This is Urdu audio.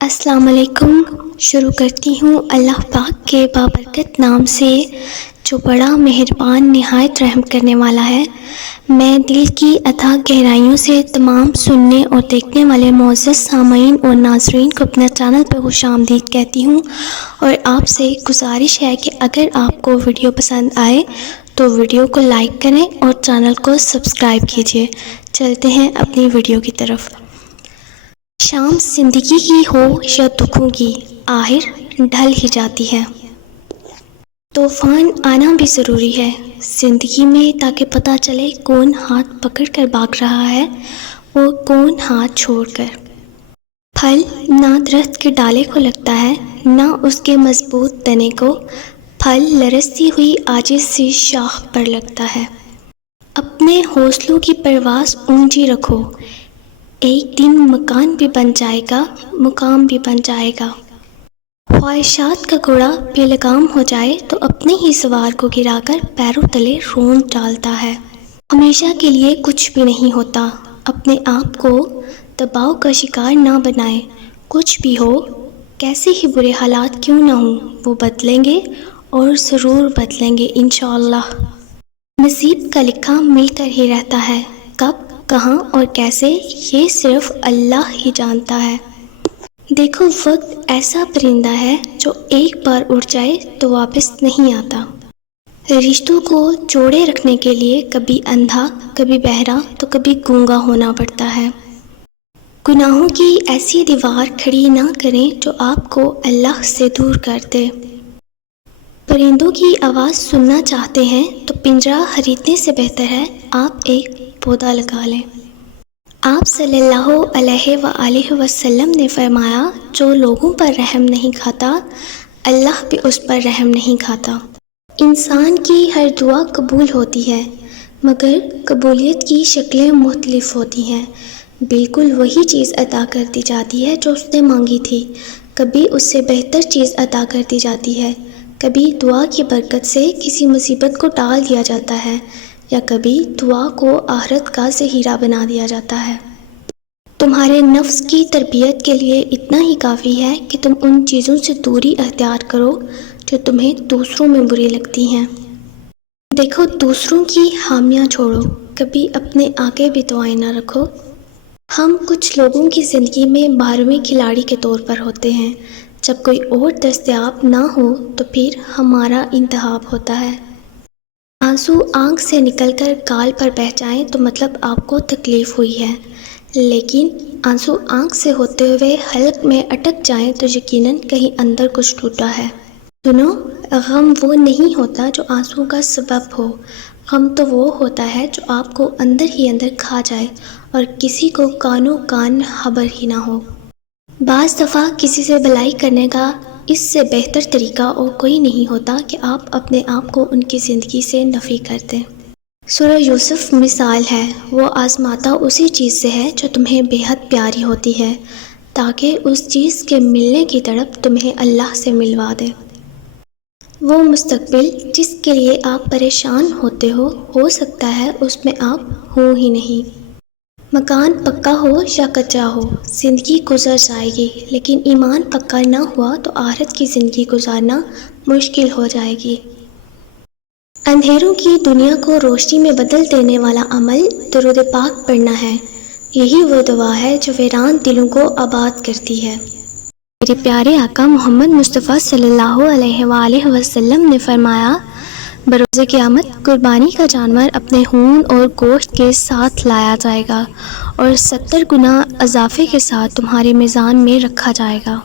السلام علیکم۔ شروع کرتی ہوں اللہ پاک کے بابرکت نام سے جو بڑا مہربان نہایت رحم کرنے والا ہے۔ میں دل کی اتھاہ گہرائیوں سے تمام سننے اور دیکھنے والے معزز سامعین اور ناظرین کو اپنا چینل پہ خوش آمدید کہتی ہوں، اور آپ سے گزارش ہے کہ اگر آپ کو ویڈیو پسند آئے تو ویڈیو کو لائک کریں اور چینل کو سبسکرائب کیجیے۔ چلتے ہیں اپنی ویڈیو کی طرف۔ شام زندگی کی ہو یا دکھوں کی، آخر ڈھل ہی جاتی ہے۔ طوفان آنا بھی ضروری ہے زندگی میں، تاکہ پتہ چلے کون ہاتھ پکڑ کر بھاگ رہا ہے اور کون ہاتھ چھوڑ کر۔ پھل نہ درخت کے ڈالے کو لگتا ہے نہ اس کے مضبوط تنے کو، پھل لرزتی ہوئی عاجز سی شاخ پر لگتا ہے۔ اپنے حوصلوں کی پرواز اونچی رکھو، ایک دن مکان بھی بن جائے گا، مقام بھی بن جائے گا۔ خواہشات کا گھوڑا بے لگام ہو جائے تو اپنے ہی سوار کو گرا کر پیروں تلے رونت ڈالتا ہے۔ ہمیشہ کے لیے کچھ بھی نہیں ہوتا، اپنے آپ کو دباؤ کا شکار نہ بنائیں۔ کچھ بھی ہو، کیسے ہی برے حالات کیوں نہ ہوں، وہ بدلیں گے اور ضرور بدلیں گے انشاءاللہ۔ نصیب کا لکھا مل کر ہی رہتا ہے، کب، کہاں اور کیسے یہ صرف اللہ ہی جانتا ہے۔ دیکھو وقت ایسا پرندہ ہے جو ایک بار اڑ جائے تو واپس نہیں آتا۔ رشتوں کو جوڑے رکھنے کے لیے کبھی اندھا، کبھی بہرا تو کبھی گونگا ہونا پڑتا ہے۔ گناہوں کی ایسی دیوار کھڑی نہ کریں جو آپ کو اللہ سے دور کر دے۔ پرندوں کی آواز سننا چاہتے ہیں تو پنجرہ خریدنے سے بہتر ہے آپ ایک پودا لگا لیں۔ آپ صلی اللہ علیہ وآلہ وسلم نے فرمایا، جو لوگوں پر رحم نہیں کھاتا اللہ بھی اس پر رحم نہیں کھاتا۔ انسان کی ہر دعا قبول ہوتی ہے، مگر قبولیت کی شکلیں مختلف ہوتی ہیں۔ بالکل وہی چیز عطا کر دی جاتی ہے جو اس نے مانگی تھی، کبھی اس سے بہتر چیز عطا کر دی جاتی ہے، کبھی دعا کی برکت سے کسی مصیبت کو ٹال دیا جاتا ہے، یا کبھی دعا کو آخرت کا ذخیرہ بنا دیا جاتا ہے۔ تمہارے نفس کی تربیت کے لیے اتنا ہی کافی ہے کہ تم ان چیزوں سے دوری اختیار کرو جو تمہیں دوسروں میں بری لگتی ہیں۔ دیکھو دوسروں کی خامیاں چھوڑو، کبھی اپنے آگے بھی تو آئینہ رکھو۔ ہم کچھ لوگوں کی زندگی میں 12ویں کھلاڑی کے طور پر ہوتے ہیں، جب کوئی اور دستیاب نہ ہو تو پھر ہمارا انتخاب ہوتا ہے۔ آنسو آنکھ سے نکل کر گال پر بہہ جائیں تو مطلب آپ کو تکلیف ہوئی ہے، لیکن آنسو آنکھ سے ہوتے ہوئے حلق میں اٹک جائیں تو یقیناً کہیں اندر کچھ ٹوٹا ہے۔ سنو، غم وہ نہیں ہوتا جو آنسو کا سبب ہو، غم تو وہ ہوتا ہے جو آپ کو اندر ہی اندر کھا جائے اور کسی کو کانوں کان خبر ہی نہ ہو۔ بعض دفعہ کسی سے بھلائی کرنے کا اس سے بہتر طریقہ اور کوئی نہیں ہوتا کہ آپ اپنے آپ کو ان کی زندگی سے نفی کر دیں۔ سورہ یوسف مثال ہے، وہ آزماتا اسی چیز سے ہے جو تمہیں بے حد پیاری ہوتی ہے، تاکہ اس چیز کے ملنے کی تڑپ تمہیں اللہ سے ملوا دے۔ وہ مستقبل جس کے لیے آپ پریشان ہوتے ہو سکتا ہے اس میں آپ ہو ہی نہیں۔ مکان پکا ہو یا کچا ہو، زندگی گزر جائے گی، لیکن ایمان پکا نہ ہوا تو آخرت کی زندگی گزارنا مشکل ہو جائے گی۔ اندھیروں کی دنیا کو روشنی میں بدل دینے والا عمل درود پاک پڑھنا ہے، یہی وہ دعا ہے جو ویران دلوں کو آباد کرتی ہے۔ میرے پیارے آقا محمد مصطفیٰ صلی اللہ علیہ وآلہ وسلم نے فرمایا، بروز قیامت قربانی کا جانور اپنے خون اور گوشت کے ساتھ لایا جائے گا اور 70 گنا اضافے کے ساتھ تمہارے میزان میں رکھا جائے گا۔